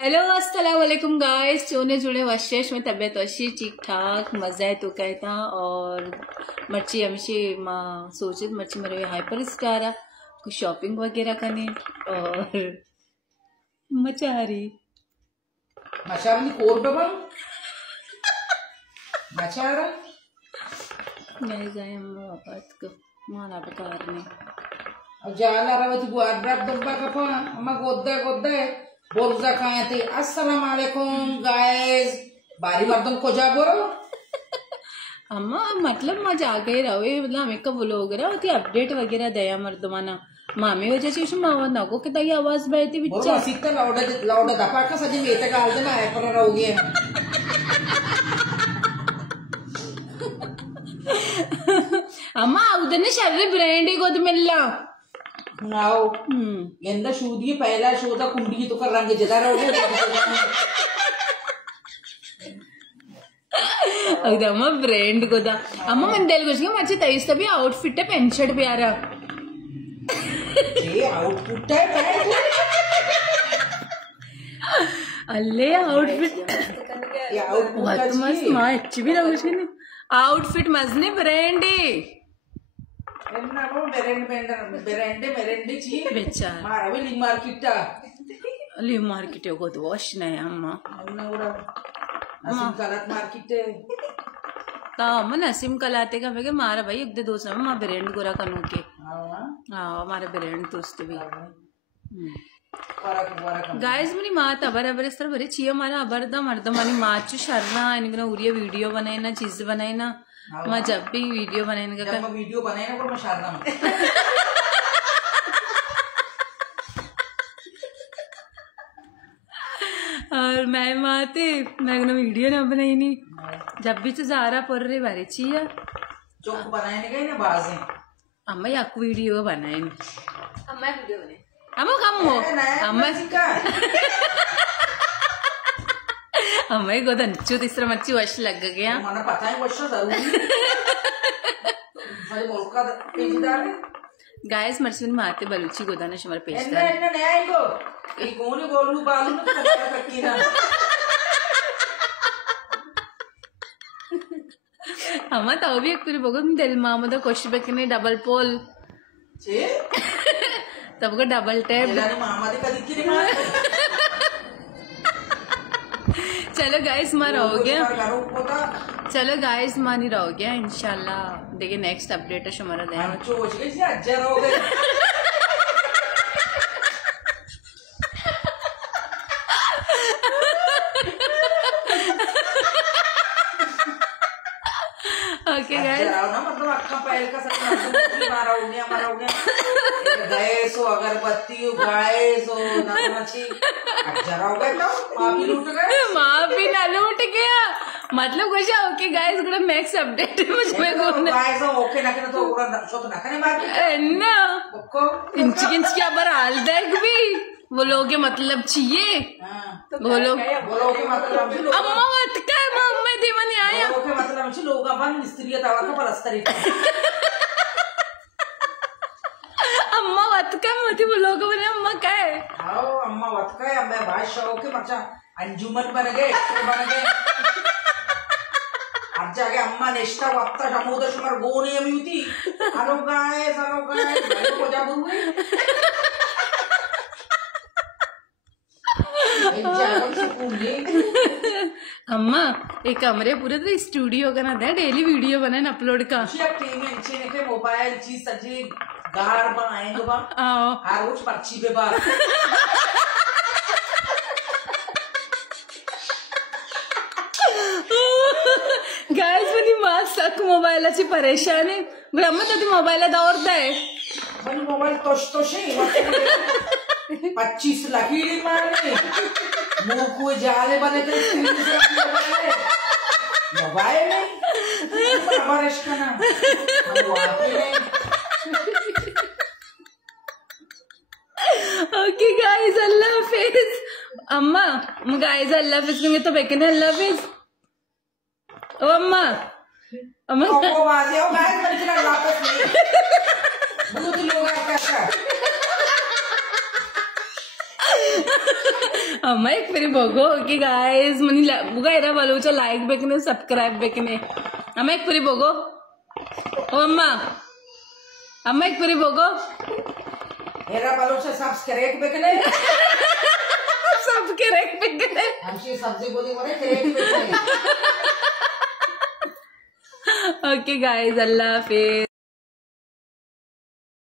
Hello अस्सलाम वालेकुम guys. चोने जुड़े वशेष में तबीयत वशी ठीक ठाक मजा है तो कहता और मर्ची हमेशा माँ सोचे मर्ची मेरे हाइपर स्टार है कुछ शॉपिंग वगैरह करने और मचारी मचारी कोर बबन मचारा नहीं जाए हम वापस को माला बकार में अब जाला रवत को अड्रक दब्बा कपा अम्मा गोद्दा बोलजा खाए थे। अस्सलाम वालेकुम गाइस बारी मर्दम को जा बोलो अम्मा मतलब मजा आ गई रहे मतलब हमें कब लोग रहा होती अपडेट वगैरह दया मर्दमाना मामी वजह से मावा ना को कितना ये आवाज बैठी बिच्चा सीता लाउडा दपा का सजी में तक आल देना है पर रहोगे अम्मा उधर शरीर ब्रांड ही गोद मिलला नाओ ಎಂದ ಶೂದಿಗೆ ಪಹला ಶೋದ ಕುಂಡಿ तो कर रंग जदा रहोगे अम्मा ब्रांड गोदा अम्मा मन दिल कुछ के मच्छी तेईस तभी आउटफिट है पेंट शर्ट प्यारा ये आउटफिट है अल्ले आउटफिट ये आउटफिट मस्त मां अच्छी भी रहोगे नहीं आउटफिट मजने ब्रांड है एन्ना वो बेरेंडे ची बेचारा मारा वे ली मार्केट को तो वॉश नहीं अम्मा अन्ना उड़ा नसीम कलात मार्केट ता अम्मा नसीम कलाते का मैं मारा भाई एक दे दो समय मां ब्रांड गोरा कनु के हां हमारे ब्रांड दोस्त भी गाइस मनी मां तबर अबर इस तरह भरे छिया मारा अबरदा मर्दमानी माच शर्ना इनके उरिया वीडियो बनाए ना चीज बनाए ना मैं जब भी वीडियो बनाने का जब मैं वीडियो बनाए ना मैं शारदा में और मैं माते मैं वीडियो ना बनाई नहीं जब भी तो जारा पर रहे बारे चिया चौक बनाए गए ना बाजे अम्मा याक वीडियो बनाए अम्मा वीडियो बनाए अम्मा कम हो अम्मा अम्मा को अंचू तीसरा मच्छी वश लग गया मना पता है वश जरूरी मुल्क का पेजदार है गाइस मर्ची में मारते बलूची गोदाना शमर पेजदार एन्ना नया इको ई कोनी बोलू बालू ना पता पक्की ना अम्मा तो भी एक पूरी बगल में दिल मामा तो कोशिश बकने डबल पोल छे तब को डबल टैप मामा दे कदी की मार चलो गाइस मारा हो गया चलो गाइस मानी रहो गया इंशाल्लाह देखिए नेक्स्ट अपडेट है हमारा ओके गाइस मतलब आपका पहल का मारा हो गया गैस हो अगरबत्ती हो गाइस हो नमची जरा हो गया माफी लूट गए माफी ना लूट गया मतलब कुछ okay guys good next update मुझे गाइस ओके ना तो पूरा शो तो ना करने बाकी ना ओको इंच क्या बार हाल देख भी वो लोग मतलब चाहिए वो लोग मतलब अम्मा मत का मम्मी दीवानी आया ओके मतलब लोग अपन स्त्री तवा का परस्तरी अम्मा वत का मती वो लोग बने अम्मा का है आओ अम्मा वत का है मैं बादशाह के मचा अंजुमन बन गए अब जाके अम्मा नेश्ता वक्ता समुद्र शुमर गोने अमी होती हेलो गाइस को जा बुरुए अम्मा एक कमरे पूरे तो स्टूडियो का ना था डेली वीडियो बनाए अपलोड का मोबाइल चीज सजी गार बनाएंगे बा हर रोज पर्ची पे बार गाइस मेरी माँ सक मोबाइलाची परेशान आहे ब्रह्म तो मोबाइल दौड़ता है पण मोबाइल तोशी 25 लकीड़ी मारने मुंह को जाले बने थे मोबाइल नहीं बारिश का ना ओके गाइस अल्लाह हाफिज अम्मा गाइस अल्लाह हाफिज में तो बेकने अल्लाह हाफिज ओ अम्मा अम्मा ओ बाजे ओ गाइस मैंने चला वापस नहीं बहुत लोग आ कैसा अम्मा एक फिर भोगो ओके गाइस मनी बुगा एरा वालोचा लाइक बेकने सब्सक्राइब बेकने अम्मा एक फिर भोगो ओ अम्मा एक फिर भोगो एरा वालोचा सब्सक्राइब बेकने सब करेक्ट बेकने हमशी सब्जी बोली बोले करेक्ट बेकने ओके गाइस अल्लाह हाफिज।